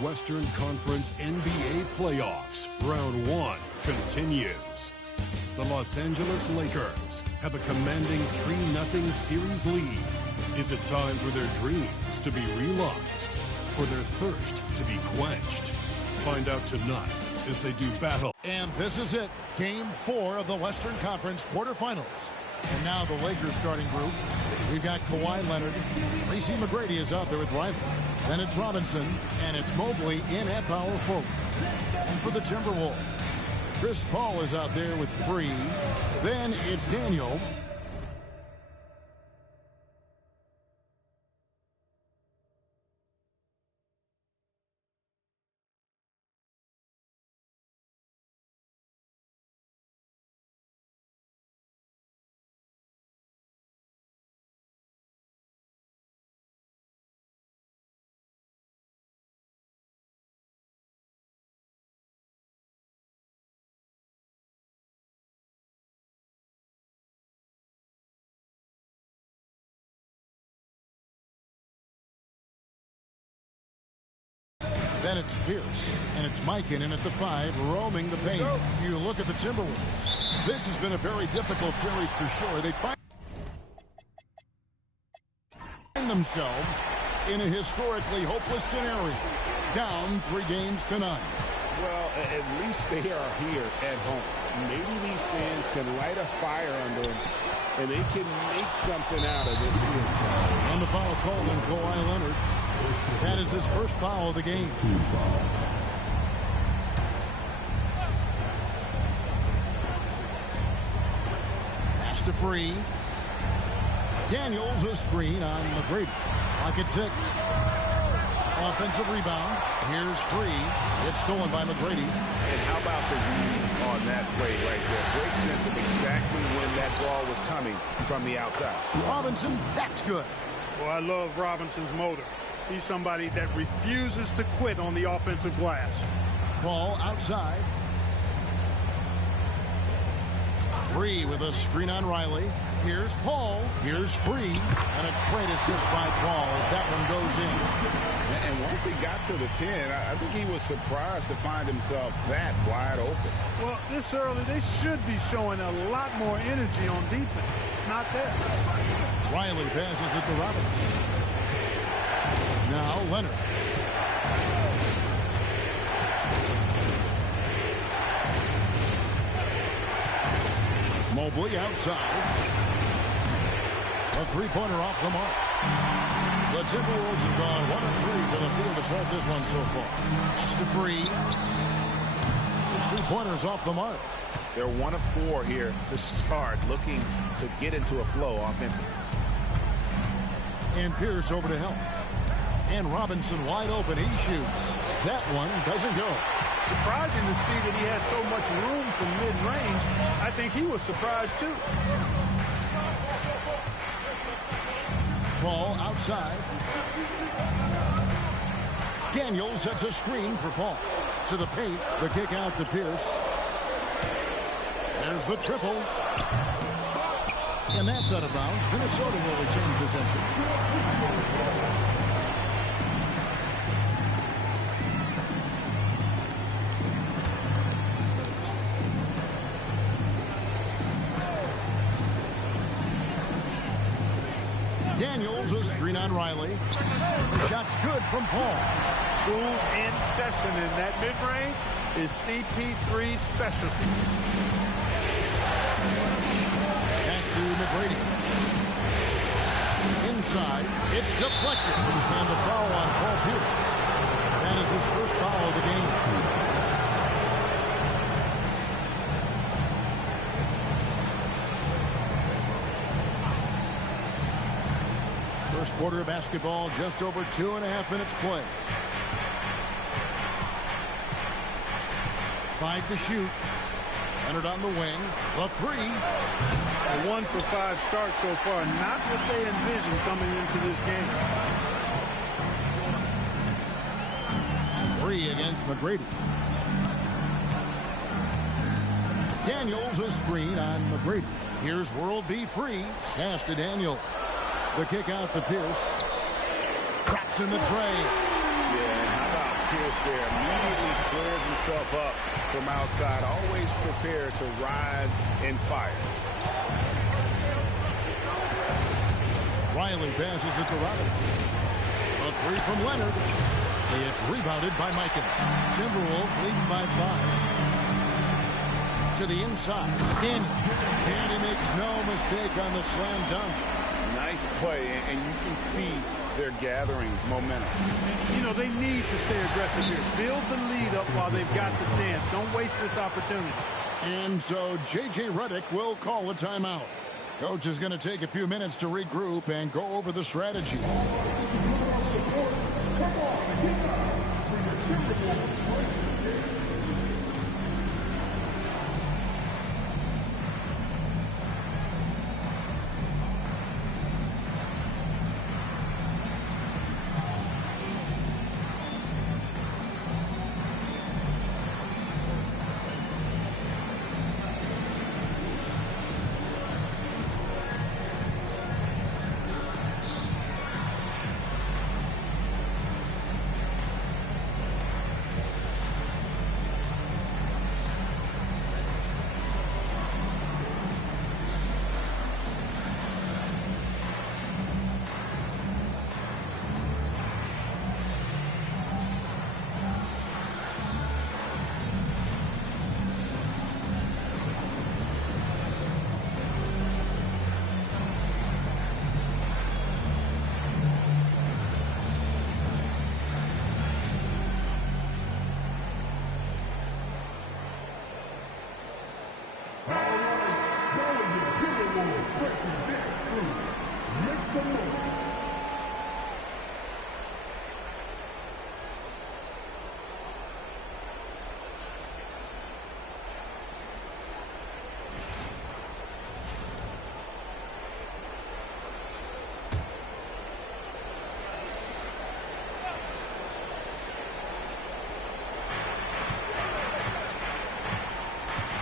Western Conference NBA playoffs. Round 1 continues. The Los Angeles Lakers have a commanding 3-0 series lead. Is it time for their dreams to be realized? For their thirst to be quenched? Find out tonight as they do battle. And this is it. Game 4 of the Western Conference quarterfinals. And now the Lakers starting group. We've got Kawhi Leonard. Tracy McGrady is out there with Riley. Then it's Robinson. And it's Mobley in at power forward. And for the Timberwolves, Chris Paul is out there with Free. Then it's Daniels. Then it's Pierce, and it's Mikan at the 5, roaming the paint. You look at the Timberwolves. This has been a very difficult series for sure. They find themselves in a historically hopeless scenario. Down 3 games to none. Well, at least they are here at home. Maybe these fans can light a fire under them, and they can make something out of this series. And the foul called on Kawhi Leonard. That is his first foul of the game. Pass to Free. Daniels a screen on McGrady. Lock at 6. Offensive rebound. Here's Free. It's stolen by McGrady. And how about the read on that play right there? Great sense of exactly when that ball was coming from the outside. Robinson, that's good. Well, I love Robinson's motor. He's somebody that refuses to quit on the offensive glass. Ball outside. Free with a screen on Riley. Here's Paul. Here's Free. And a great assist by Paul as that one goes in. And once he got to the 10, I think he was surprised to find himself that wide open. Well, this early, they should be showing a lot more energy on defense. It's not there. Riley passes it to Robinson. Now Leonard. Mobley outside. A 3-pointer off the mark. The Timberwolves have gone 1 of 3 for the field to start this one so far. Pass to Free. His 3-pointers off the mark. They're 1 of 4 here to start, looking to get into a flow offensively. And Pierce over to help. And Robinson wide open. He shoots. That one doesn't go. Surprising to see that he had so much room from mid-range. I think he was surprised too. Paul outside. Daniels sets a screen for Paul. To the paint. The kick out to Pierce. There's the triple. And that's out of bounds. Minnesota will retain possession. Daniels a screen on Riley. The shot's good from Paul. School in session, and that mid-range is CP3's specialty. Pass to McGrady. Inside, it's deflected. And the foul on Paul Pierce. That is his first foul of the game. First quarter of basketball, just over 2.5 minutes play. 5 to shoot. Leonard on the wing. The 3. A 1 for 5 start so far. Not what they envisioned coming into this game. 3 against McGrady. Daniels a screen on McGrady. Here's World B Free. Pass to Daniels. The kick out to Pierce. Traps in the tray. Yeah, how about Pierce there immediately squares himself up from outside, always prepared to rise and fire. Riley passes it to Robinson. A three from Leonard. It's rebounded by Mikan. Timberwolves leading by 5. To the inside. In. And he makes no mistake on the slam dunk. Nice play, and you can see they're gathering momentum. You know, they need to stay aggressive here. Build the lead up while they've got the chance. Don't waste this opportunity. And so J.J. Redick will call a timeout. Coach is going to take a few minutes to regroup and go over the strategy.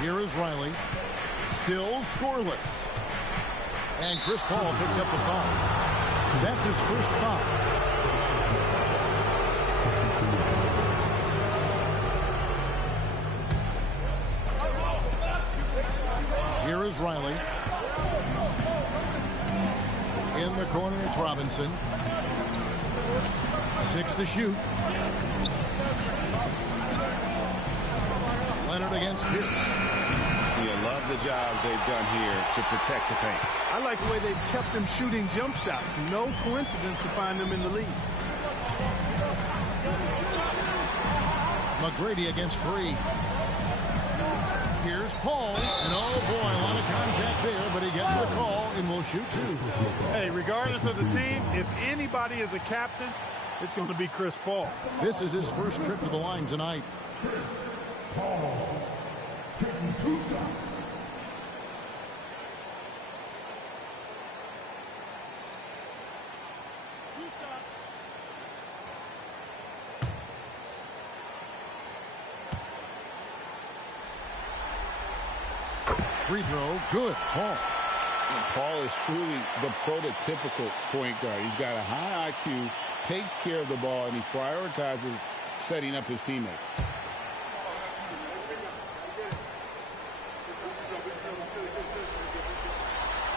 Here is Riley. Still scoreless. And Chris Paul picks up the foul. That's his first foul. Here is Riley. In the corner, it's Robinson. 6 to shoot. Leonard against Pierce. You love the job they've done here to protect the paint. I like the way they've kept them shooting jump shots. No coincidence to find them in the lead. McGrady against Free. Here's Paul. And oh boy, a lot of contact there, but he gets the call and will shoot 2. Hey, regardless of the team, if anybody is a captain, it's going to be Chris Paul. This is his first trip to the line tonight. Paul taking 2 shots. Free throw, good. Paul. And Paul is truly the prototypical point guard. He's got a high IQ, takes care of the ball, and he prioritizes setting up his teammates.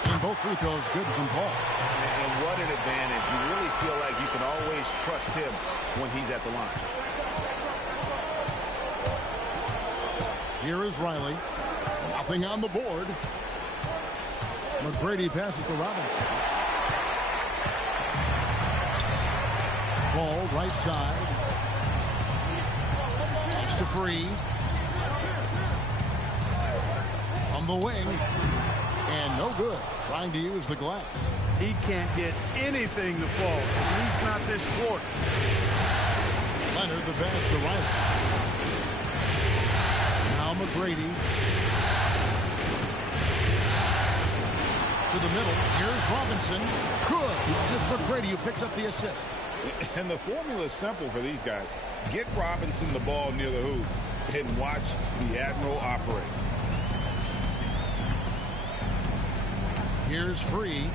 And both free throws good from Paul. And what an advantage. You really feel like you can always trust him when he's at the line. Here is Riley. Nothing on the board. McGrady passes to Robinson. Paul, right side. Pass to Free. On the wing. And no good. Trying to use the glass. He can't get anything to fall, at least not this quarter. Leonard, the pass to Riley. Now McGrady. To the middle. Here's Robinson. Good. It's McGrady who picks up the assist. And the formula is simple for these guys. Get Robinson the ball near the hoop and watch the Admiral operate. Here's Free.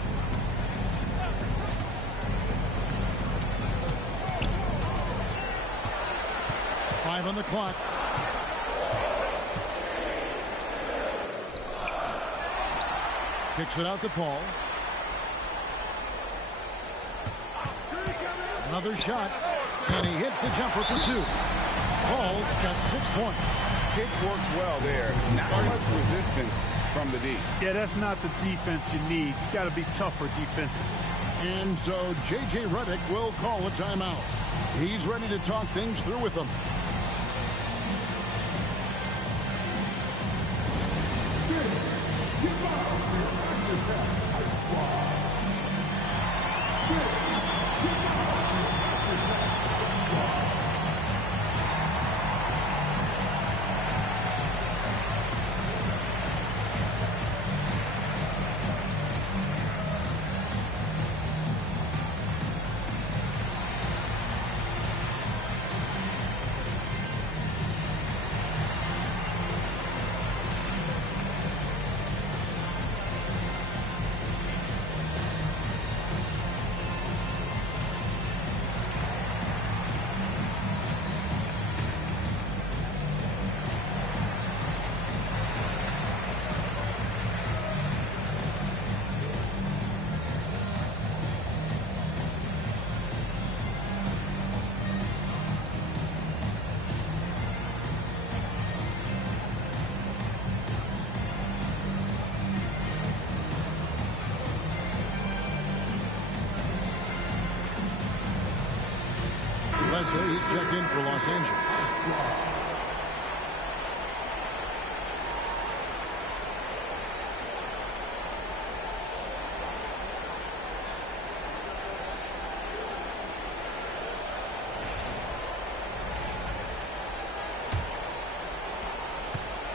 5 on the clock. Kicks it out to Paul. Another shot, and he hits the jumper for 2. Paul's got 6 points. Kick works well there. Not much resistance from the D. Yeah, that's not the defense you need. You got to be tougher defensively. And so J.J. Redick will call a timeout. He's ready to talk things through with them. He's checked in for Los Angeles.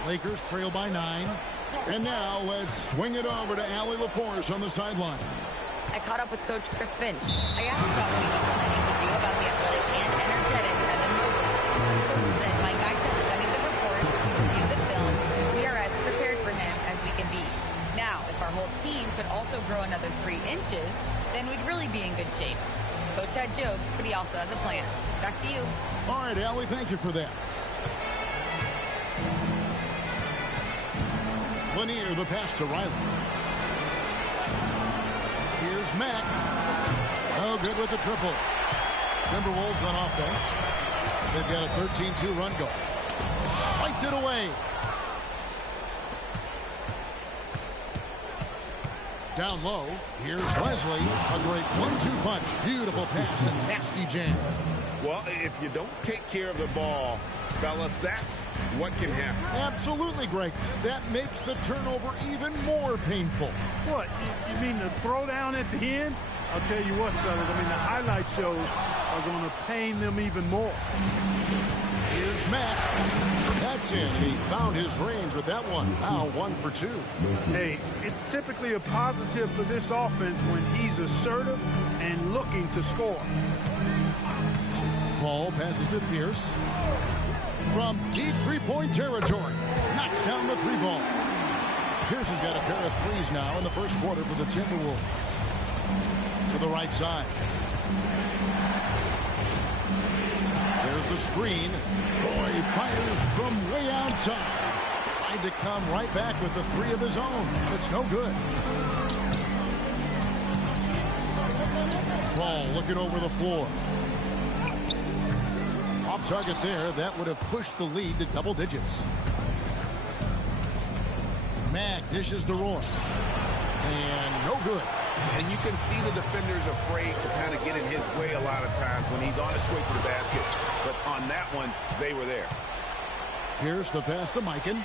Lakers trail by 9. And now let's swing it over to Allie LaForce on the sideline. I caught up with Coach Chris Finch. I asked about what he was planning to do about the athletic and energetic Evan Mobley. Coach said, my guys have studied the reports, we've reviewed the film. We are as prepared for him as we can be. Now, if our whole team could also grow another 3 inches, then we'd really be in good shape. Coach had jokes, but he also has a plan. Back to you. All right, Allie, thank you for that. Lanier, the pass to Riley. Here's Mack. Oh, good with the triple. Timberwolves on offense. They've got a 13-2 run goal. Swiped it away. Down low. Here's Wesley. A great 1-2 punch. Beautiful pass and nasty jam. Well, if you don't take care of the ball, fellas, that's what can happen. Absolutely, Greg. That makes the turnover even more painful. What? You mean the throwdown at the end? I'll tell you what, fellas. I mean, the highlight shows are going to pain them even more. Here's Matt. That's it. He found his range with that one. Now 1 for 2. Hey, it's typically a positive for this offense when he's assertive and looking to score. Paul passes to Pierce. From deep three-point territory. Knocks down the 3-ball. Pierce has got a pair of 3s now in the first quarter for the Timberwolves. To the right side. There's the screen. Boy, he fires from way outside. Tried to come right back with the 3 of his own. It's no good. Paul looking over the floor. Off target there. That would have pushed the lead to double digits. Mack dishes to Roy. And no good. And you can see the defenders afraid to kind of get in his way a lot of times when he's on his way to the basket. But on that one, they were there. Here's the pass to Mikan.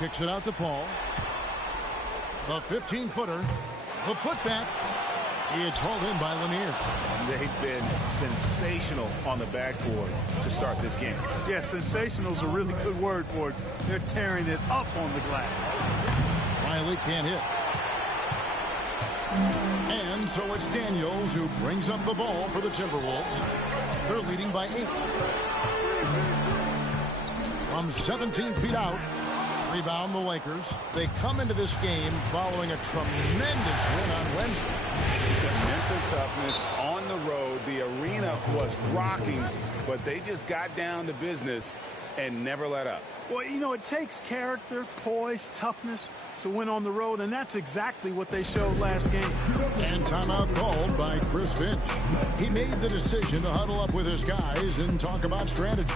Kicks it out to Paul. The 15-footer. The putback. It's hauled in by Lanier. They've been sensational on the backboard to start this game. Yeah, sensational is a really good word for it. They're tearing it up on the glass. Riley can't hit. And so it's Daniels who brings up the ball for the Timberwolves. They're leading by 8. From 17 feet out, Rebound the Lakers. They come into this game following a tremendous win on Wednesday. The mental toughness on the road. The arena was rocking, but they just got down to business and never let up. Well, you know, it takes character, poise, toughness to win on the road, and that's exactly what they showed last game. And timeout called by Chris Finch. He made the decision to huddle up with his guys and talk about strategy.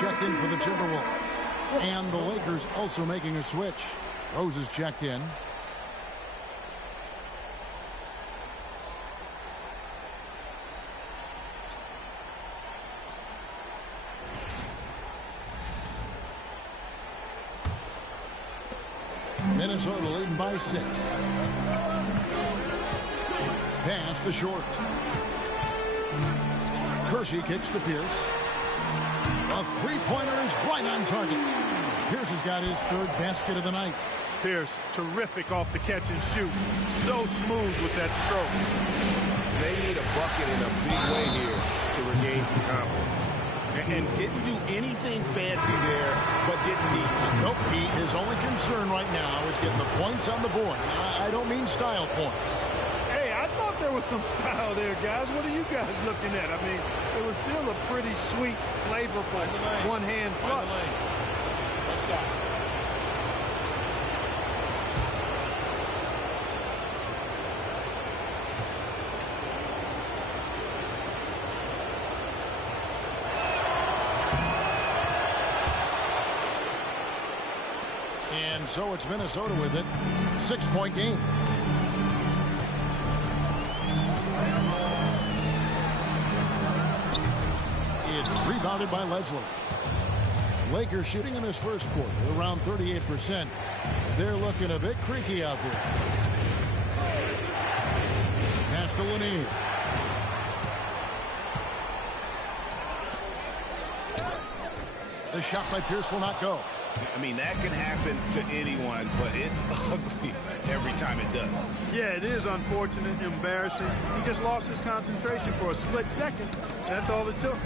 Checked in for the Timberwolves. And the Lakers also making a switch. Rose is checked in. Minnesota leading by 6. Pass to Short. Kersey kicks to Pierce. A three-pointer is right on target. Pierce has got his 3rd basket of the night. Pierce, terrific off the catch and shoot. So smooth with that stroke. They need a bucket in a big way here to regain some confidence. And didn't do anything fancy there, but didn't need to. Nope, his only concern right now is getting the points on the board. I don't mean style points. Hey, I thought there was some style there, guys. What are you guys looking at? I mean, it was still a pretty sweet, flavorful one-hand flush. What's up? And so it's Minnesota with it. 6-point game. It's rebounded by Leslie. Lakers shooting in this first quarter around 38%. They're looking a bit creaky out there. Pass to Lanier. The shot by Pierce will not go. I mean, that can happen to anyone, but it's ugly every time it does. Yeah, it is unfortunate, embarrassing. He just lost his concentration for a split second. That's all it took.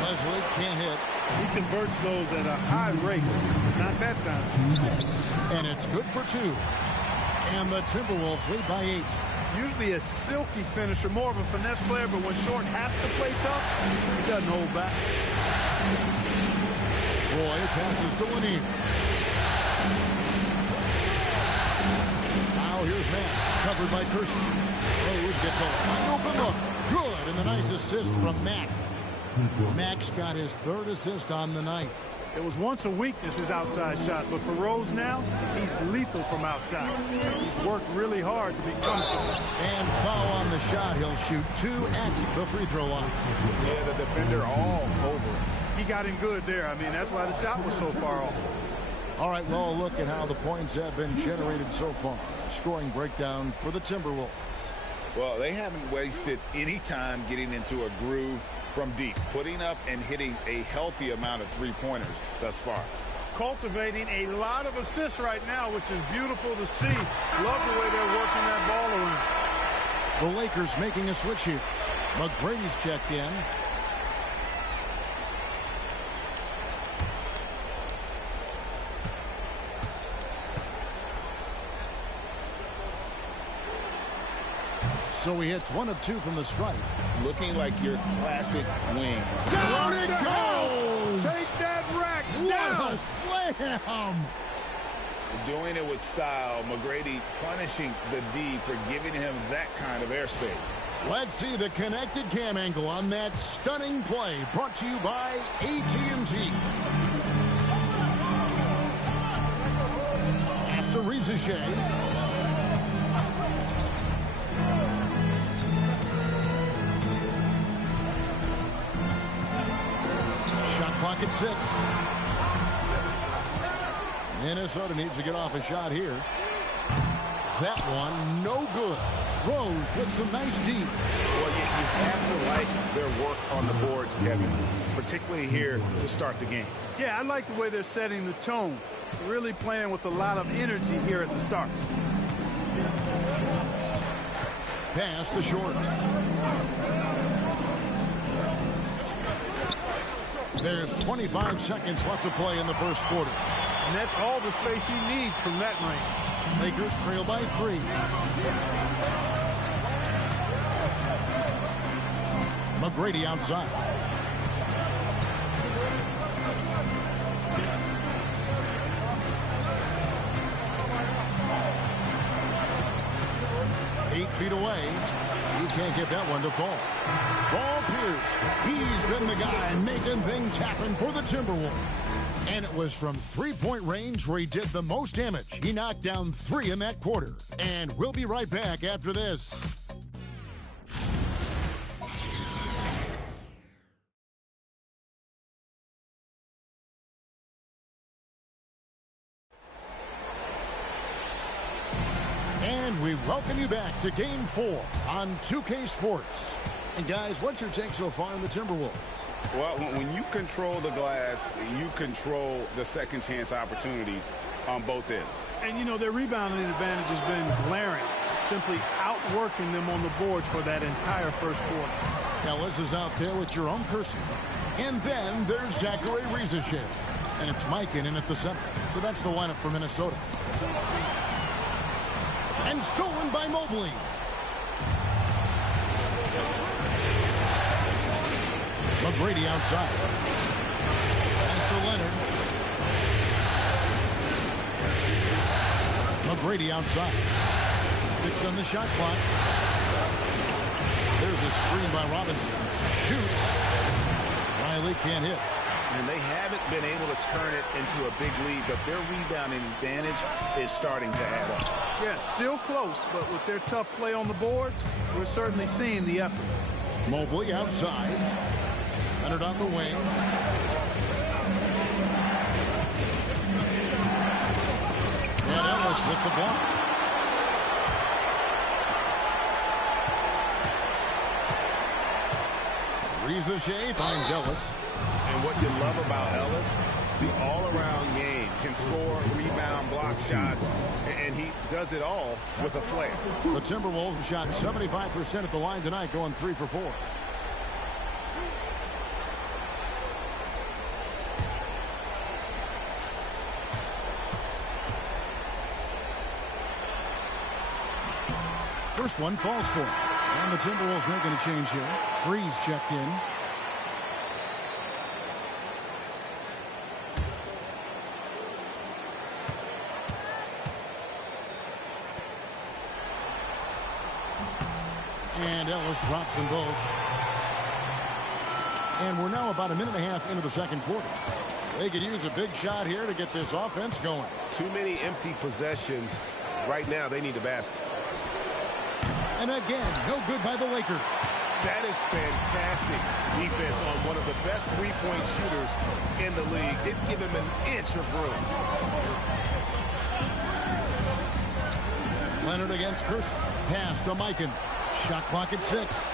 Leslie can't hit. He converts those at a high rate. Not that time. And it's good for 2. And the Timberwolves lead by 8. Usually a silky finisher, more of a finesse player, but when Short has to play tough, he doesn't hold back. Roy passes to Lanier. Now here's Matt, covered by Kersey. Rose gets a wide open look. Good, and the nice assist from Mac. Mac's got his 3rd assist on the night. It was once a weakness, his outside shot, but for Rose now, he's lethal from outside. He's worked really hard to become so. And foul on the shot. He'll shoot 2 at the free throw line. Yeah, the defender all over him. He got him good there. I mean, that's why the shot was so far off. All right, well, a look at how the points have been generated so far. Scoring breakdown for the Timberwolves. Well, they haven't wasted any time getting into a groove from deep, putting up and hitting a healthy amount of three-pointers thus far. Cultivating a lot of assists right now, which is beautiful to see. Love the way they're working that ball around. The Lakers making a switch here. McGrady's checked in. So he hits 1 of 2 from the stripe. Looking like your classic wing. Down it goes! Take that rack What down! a slam! Doing it with style. McGrady punishing the D for giving him that kind of airspace. Let's see the connected cam angle on that stunning play, brought to you by AT&T. Pass to Rizichet. Shot clock at 6. Minnesota needs to get off a shot here. That one, no good. Rose with some nice deep. Well, you have to like their work on the boards, Kevin, particularly here to start the game. Yeah, I like the way they're setting the tone. Really playing with a lot of energy here at the start. Pass to Short. There's 25 seconds left to play in the first quarter. And that's all the space he needs from that range. Lakers trail by 3. McGrady outside. Eight feet away. You can't get that one to fall. Paul Pierce. He's been the guy making things happen for the Timberwolves. And it was from three-point range where he did the most damage. He knocked down 3 in that quarter. And we'll be right back after this. And we welcome you back to Game 4 on 2K Sports. And guys, what's your take so far on the Timberwolves? Well, when you control the glass, you control the second chance opportunities on both ends. And, you know, their rebounding advantage has been glaring, simply outworking them on the boards for that entire first quarter. Ellis is out there with your own cursor. And then there's Zachary Rizichet. And it's Mikan in at the center. So that's the lineup for Minnesota. And stolen by Mobley. McGrady outside. Pass to Leonard. McGrady outside. 6 on the shot clock. There's a screen by Robinson. Shoots. Riley can't hit. And they haven't been able to turn it into a big lead, but their rebounding advantage is starting to add up. Yeah, still close, but with their tough play on the boards, we're certainly seeing the effort. Mobley outside. Leonard on the wing. And Ellis with the block. Rizichet finds Ellis. And what you love about Ellis, the all-around game, can score, rebound, block shots, and he does it all with a flair. The Timberwolves have shot 75% at the line tonight, going 3 for 4. First one falls for him. And the Timberwolves making a change here. Freeze checked in. And Ellis drops them both. And we're now about a minute and a half into the second quarter. They could use a big shot here to get this offense going. Too many empty possessions. Right now, they need a basket. And again, no good by the Lakers. That is fantastic defense on one of the best three-point shooters in the league. Didn't give him an inch of room. Leonard against Curson. Pass to Mikan. Shot clock at 6.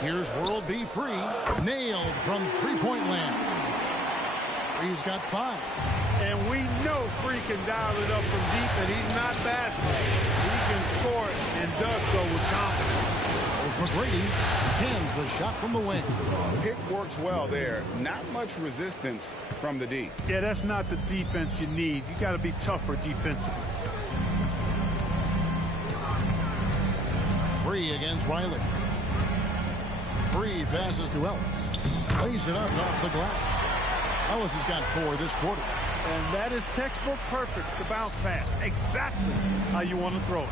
Here's World B. Free. Nailed from three-point land. Free's got 5. And we know Free can dial it up from deep, and he's not bashful. He can score it and does so with confidence. There's McGrady. Cans the shot from the wing. Pick works well there. Not much resistance from the D. Yeah, that's not the defense you need. You got to be tougher defensively. Free against Riley. Free passes to Ellis. Lays it up off the glass. Ellis has got 4 this quarter. And that is textbook perfect, the bounce pass. Exactly how you want to throw it.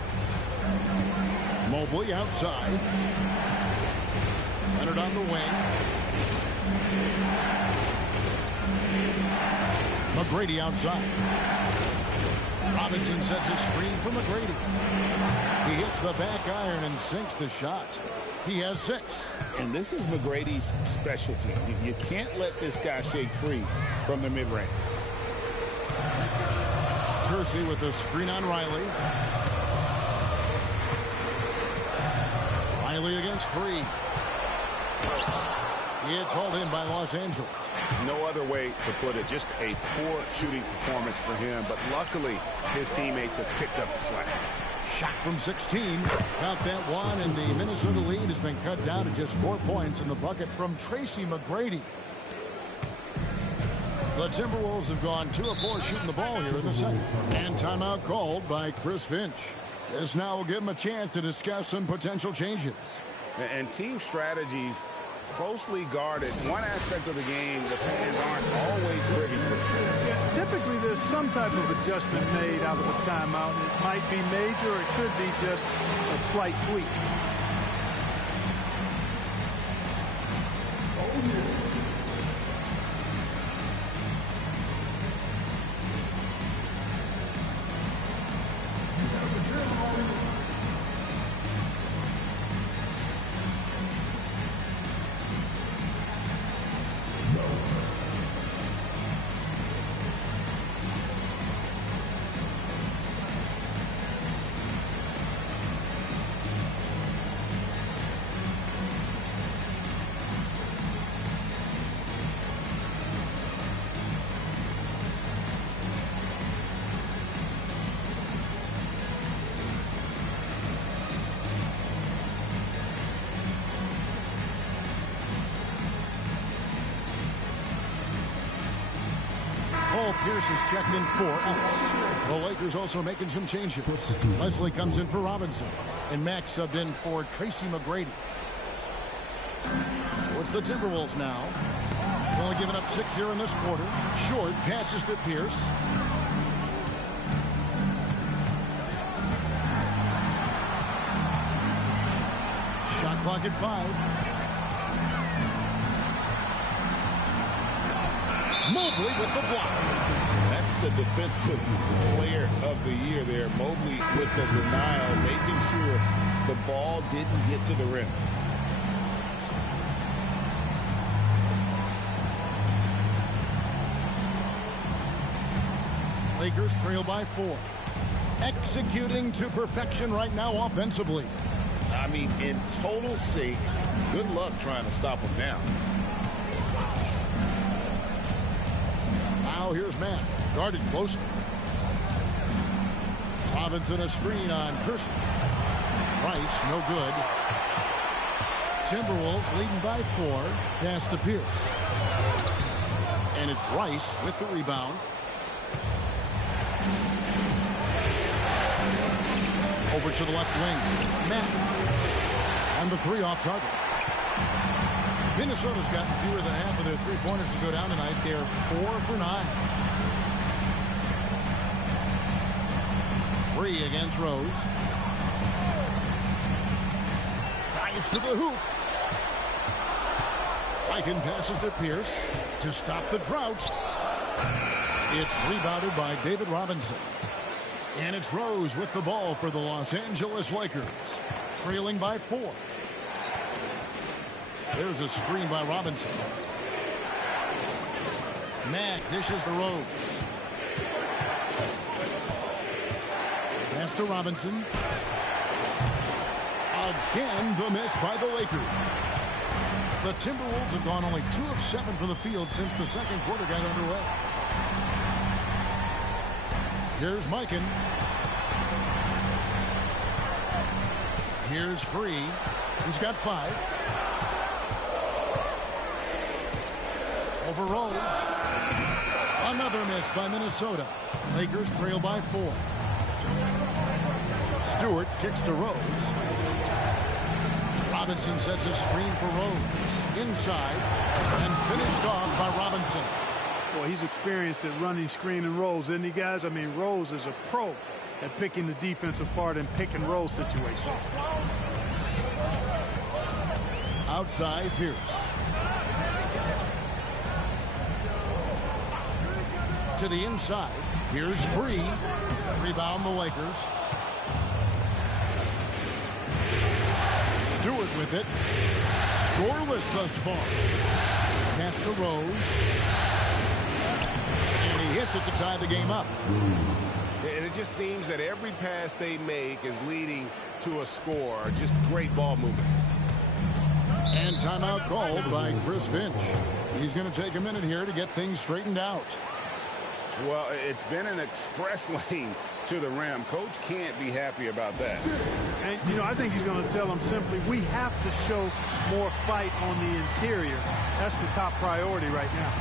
Mobley outside. Leonard on the wing. McGrady outside. Robinson sets a screen for McGrady. He hits the back iron and sinks the shot. He has 6. And this is McGrady's specialty. You can't let this guy shake free from the mid-range. Kersey with the screen on Riley. Riley against Free. It's hauled in by Los Angeles. No other way to put it. Just a poor shooting performance for him. But luckily, his teammates have picked up the slack. Shot from 16. Got that one, and the Minnesota lead has been cut down to just 4 points in the bucket from Tracy McGrady. The Timberwolves have gone 2 of 4 shooting the ball here in the second. And timeout called by Chris Finch. This now will give him a chance to discuss some potential changes. And team strategies closely guarded. One aspect of the game the fans aren't always privy to. Yeah, typically there's some type of adjustment made out of a timeout. It might be major or it could be just a slight tweak. Pierce is checked in for Ellis. The Lakers also making some changes. Leslie comes in for Robinson. And Max subbed in for Tracy McGrady. So it's the Timberwolves now. Only giving up 6 here in this quarter. Short passes to Pierce. Shot clock at 5. Mobley with the block. That's the defensive player of the year there. Mobley with the denial, making sure the ball didn't get to the rim. Lakers trail by 4. Executing to perfection right now offensively. I mean, in total sync. Good luck trying to stop him now. Now here's Matt, guarded closely. Robinson a screen on Kersey. Rice, no good. Timberwolves leading by 4. Pass to Pierce. And it's Rice with the rebound. Over to the left wing. Matt on the 3 off target. Minnesota's gotten fewer than half of their 3-pointers to go down tonight. They're 4 for 9. Free against Rose. Drives to the hoop. Lycan passes to Pierce to stop the drought. It's rebounded by David Robinson. And it's Rose with the ball for the Los Angeles Lakers. Trailing by 4. There's a screen by Robinson. Matt dishes the Rose. Pass to Robinson. Again, the miss by the Lakers. The Timberwolves have gone only 2 of 7 from the field since the second quarter got underway. Here's Mikan. Here's Free. He's got 5. Over Rose. Another miss by Minnesota. Lakers trail by 4. Stewart kicks to Rose. Robinson sets a screen for Rose. Inside. And finished off by Robinson. Well, he's experienced at running screen and rolls, isn't he, guys? I mean, Rose is a pro at picking the defense apart in pick and roll situations. Outside Pierce. To the inside. Here's Free. Rebound the Lakers. Stewart with it. Scoreless thus far. Pass to Rose. And he hits it to tie the game up. And it just seems that every pass they make is leading to a score. Just great ball movement. And timeout called by Chris Finch. He's going to take a minute here to get things straightened out. Well, it's been an express lane to the rim. Coach can't be happy about that. And, you know, I think he's going to tell them simply, we have to show more fight on the interior. That's the top priority right now.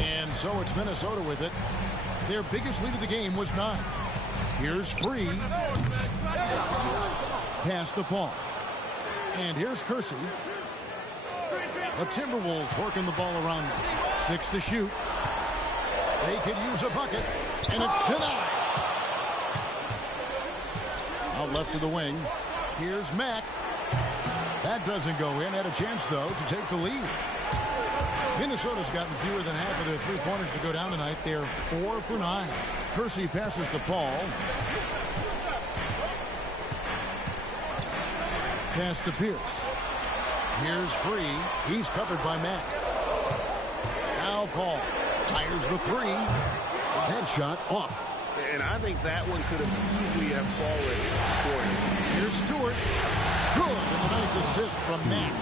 And so it's Minnesota with it. Their biggest lead of the game was 9. Here's Free. Pass to Paul. And here's Kersey. The Timberwolves working the ball around now. 6 to shoot. They could use a bucket. And it's denied. Out left to the wing. Here's Mack. That doesn't go in. Had a chance, though, to take the lead. Minnesota's gotten fewer than half of their three-pointers to go down tonight. They're 4 for 9. Kersey passes to Paul. Pass to Pierce. Here's Free. He's covered by Mack. Now Paul fires the 3. Headshot off. And I think that one could have easily have fallen short. Here's Stewart. Good. And a nice assist from Mack.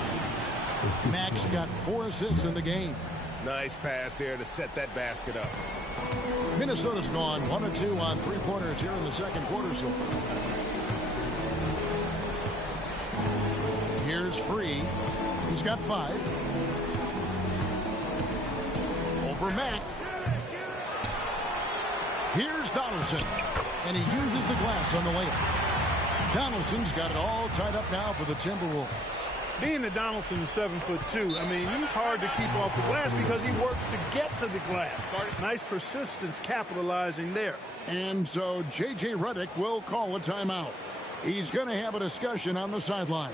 Mack's got 4 assists in the game. Nice pass there to set that basket up. Minnesota's gone 1 of 2 on three-pointers here in the second quarter so far. Here's Free. He's got 5. Over Mack. Here's Donaldson. And he uses the glass on the layup. Donaldson's got it all tied up now for the Timberwolves. Being that Donaldson is 7'2", I mean, he's hard to keep off the glass because he works to get to the glass. Nice persistence capitalizing there. And so J.J. Redick will call a timeout. He's going to have a discussion on the sideline.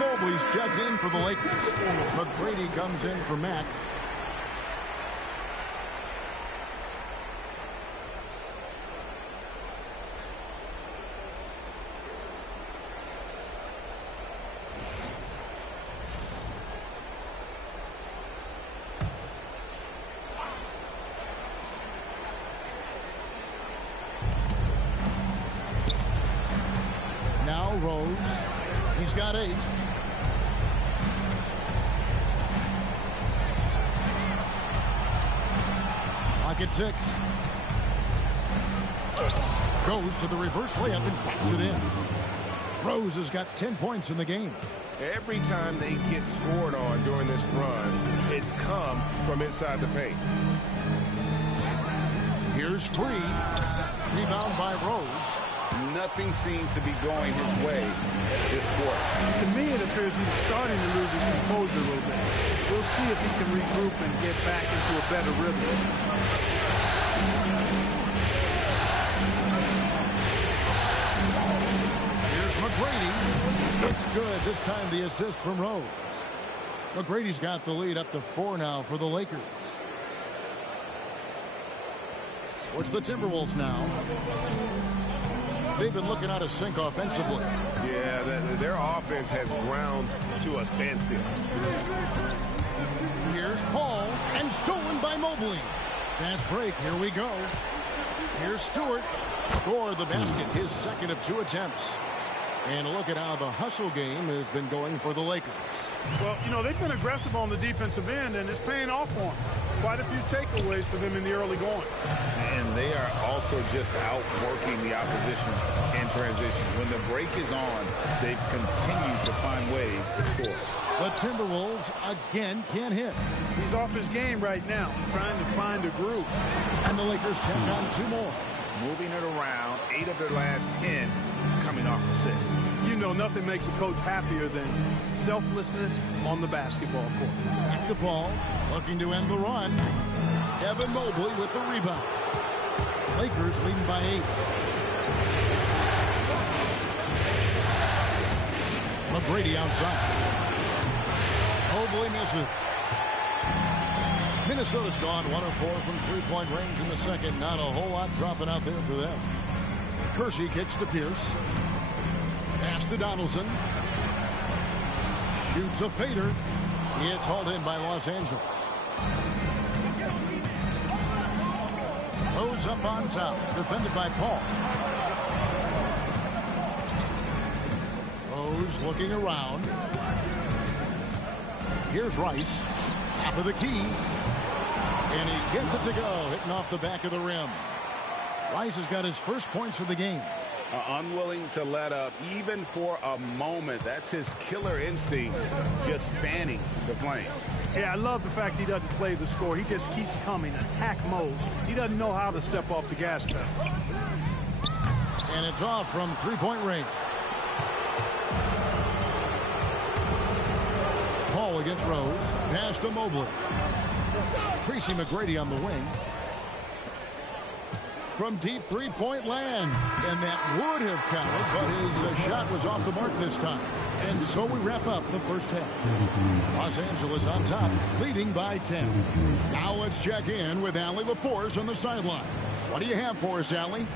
Mobley's checked in for the Lakers. McGrady comes in for Mack. Now Rose. He's got 8. Pocket 6. Goes to the reverse layup and claps it in. Rose has got 10 points in the game. Every time they get scored on during this run, it's come from inside the paint. Here's Free. Rebound by Rose. Nothing seems to be going his way this quarter. To me, it appears he's starting to lose his composure a little bit. We'll see if he can regroup and get back into a better rhythm. Here's McGrady. It's good. This time the assist from Rose. McGrady's got the lead up to 4 now for the Lakers. So it's the Timberwolves now. They've been looking out of sync offensively. Yeah, their offense has ground to a standstill. Here's Paul, and stolen by Mobley. Fast break, here we go. Here's Stewart. Scored the basket, his second of 2 attempts. And look at how the hustle game has been going for the Lakers. Well, you know, they've been aggressive on the defensive end, and it's paying off for them. Quite a few takeaways for them in the early going. And they are also just outworking the opposition in transition. When the break is on, they've continued to find ways to score. The Timberwolves again can't hit. He's off his game right now, trying to find a groove. And the Lakers check on 2 more. Moving it around, 8 of their last 10 coming off assists. You know, nothing makes a coach happier than selflessness on the basketball court. Back to Paul, looking to end the run. Evan Mobley with the rebound. Lakers leading by 8. McGrady outside. Mobley misses. Minnesota's gone 1 of 4 from 3-point range in the second. Not a whole lot dropping out there for them. Kersey kicks to Pierce. Pass to Donaldson. Shoots a fader. It's hauled in by Los Angeles. Rose up on top. Defended by Paul. Rose looking around. Here's Rice. Top of the key. And he gets it to go. Hitting off the back of the rim. Rice has got his first points of the game. Unwilling to let up even for a moment. That's his killer instinct, just fanning the flame. Yeah, I love the fact he doesn't play the score. He just keeps coming, attack mode. He doesn't know how to step off the gas pedal. And it's off from 3-point range. Paul against Rose. Pass to Mobley. Tracy McGrady on the wing. From deep 3-point land. And that would have counted, but his shot was off the mark this time. And so we wrap up the first half. Los Angeles on top, leading by 10. Now let's check in with Allie LaForce on the sideline. What do you have for us, Allie?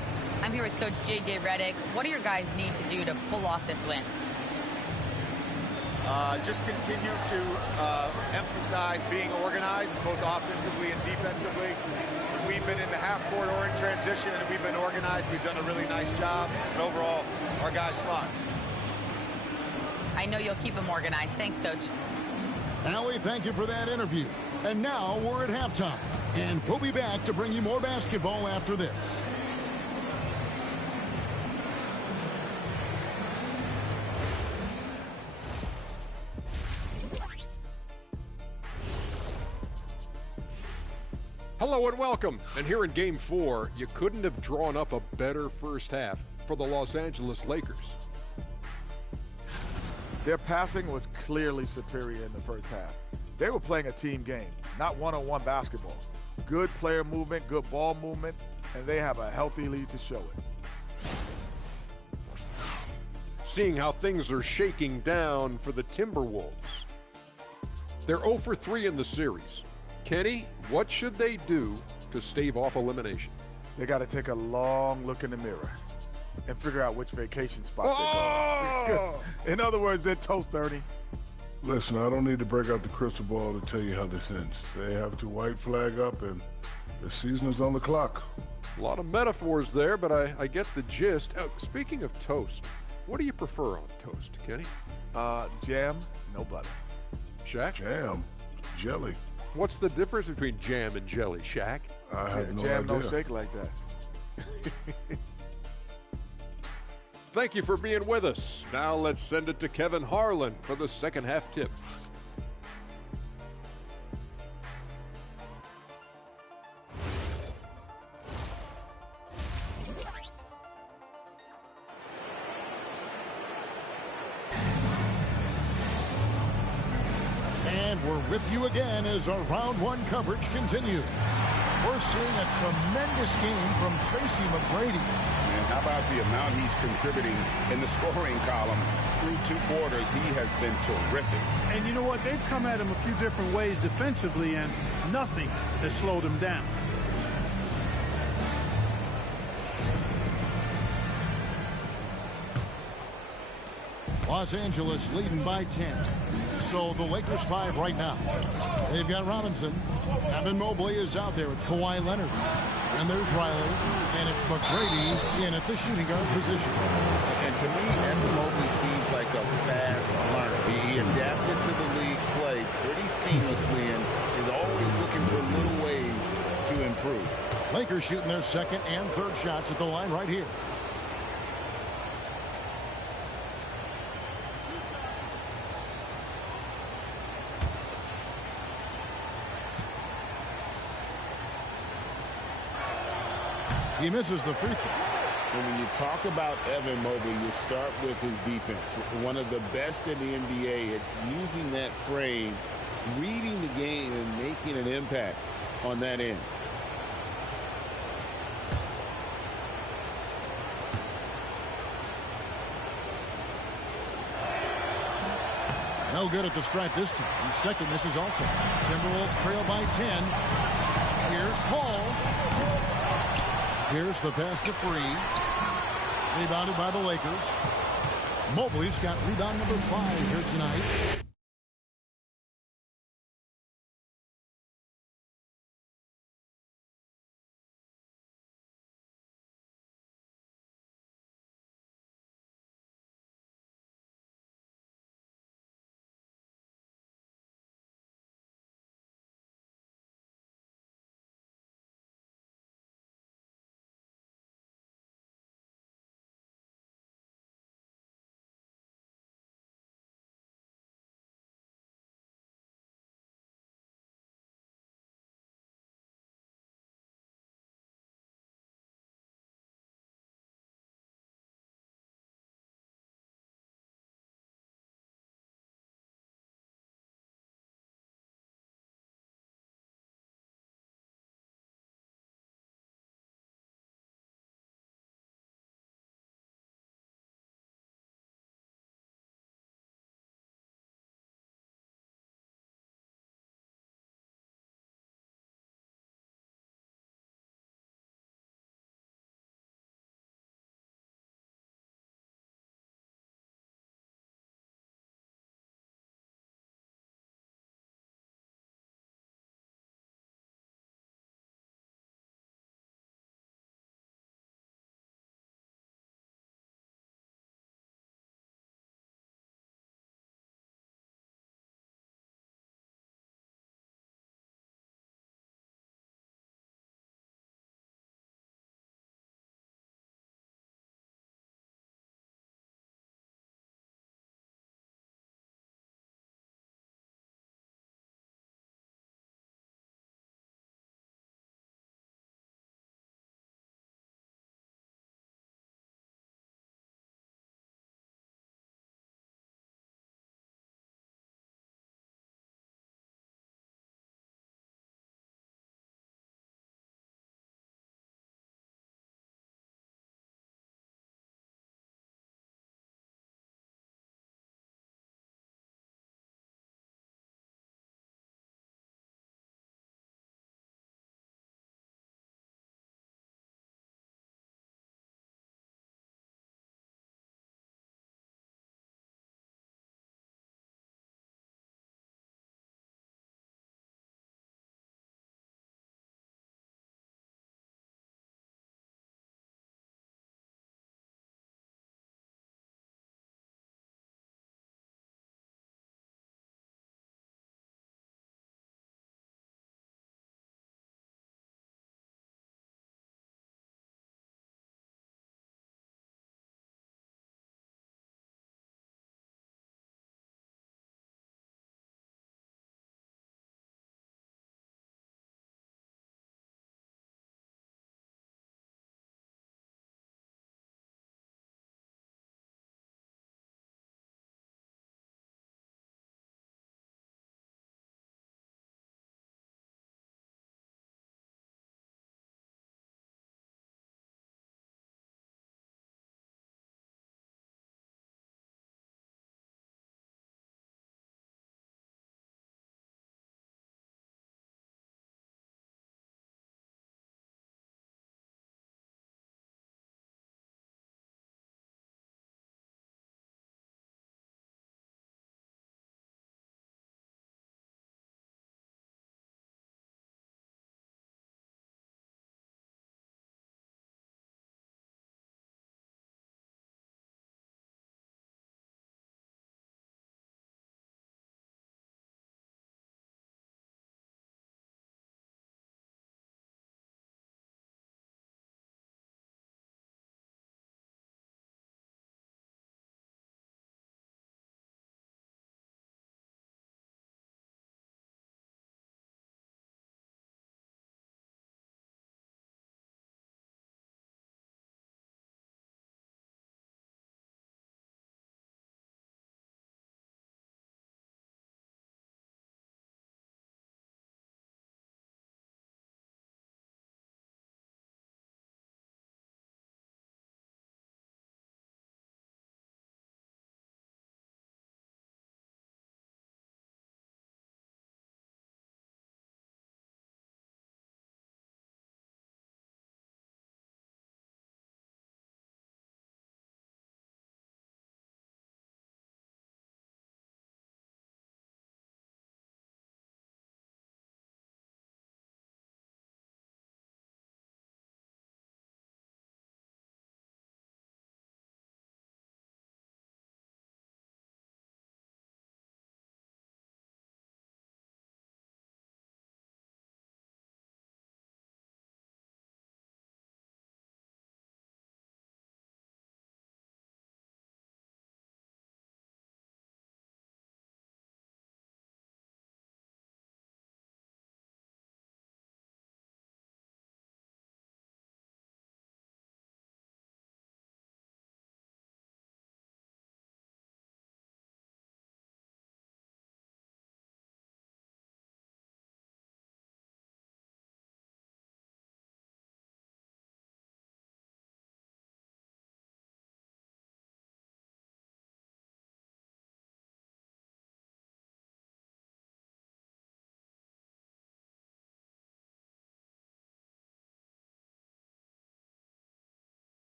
I'm here with Coach J.J. Redick. What do your guys need to do to pull off this win? Just continue to emphasize being organized, both offensively and defensively. We've been in the half-court or in transition, and we've been organized. We've done a really nice job. And overall, our guys fought. I know you'll keep them organized. Thanks, Coach. Allie, thank you for that interview. And now we're at halftime. And we'll be back to bring you more basketball after this. Hello and welcome. And here in Game 4, you couldn't have drawn up a better first half for the Los Angeles Lakers. Their passing was clearly superior in the first half. They were playing a team game, not one-on-one basketball. Good player movement, good ball movement, and they have a healthy lead to show it. seeing how things are shaking down for the Timberwolves. They're 0 for 3 in the series. Kenny, what should they do to stave off elimination? They got to take a long look in the mirror and figure out which vacation spot they're going. In other words, they're toast, Ernie. Listen, I don't need to break out the crystal ball to tell you how this ends. They have to white flag up, and the season is on the clock. A lot of metaphors there, but I get the gist. Speaking of toast, what do you prefer on toast, Kenny? Jam, no butter. Shaq? Jam, jelly. What's the difference between jam and jelly, Shaq? I have no jam idea. don't shake like that. Thank you for being with us. Now let's send it to Kevin Harlan for the second half tip. And we're with you again as our round one coverage continues. We're seeing a tremendous game from Tracy McGrady. And how about the amount he's contributing in the scoring column? Through 2 quarters, he has been terrific. And you know what? They've come at him a few different ways defensively, and nothing has slowed him down. Los Angeles leading by 10. So the Lakers 5 right now. They've got Robinson. Evan Mobley is out there with Kawhi Leonard. And there's Riley. And it's McGrady in at the shooting guard position. And to me, Evan Mobley seems like a fast learner. He adapted to the league play pretty seamlessly and is always looking for little ways to improve. Lakers shooting their second and third shots at the line right here. He misses the free throw. And when you talk about Evan Mobley, you start with his defense. One of the best in the NBA at using that frame, reading the game, and making an impact on that end. No good at the stripe this time. His second misses also. Timberwolves trail by 10. Here's Paul. Here's the pass to Free. Rebounded by the Lakers. Mobley's got rebound number 5 here tonight.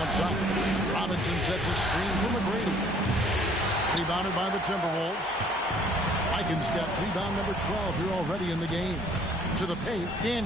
outside. Robinson sets a screen for McGrady. Rebounded by the Timberwolves. Vikings got rebound number 12 here already in the game. To the paint, Daniel.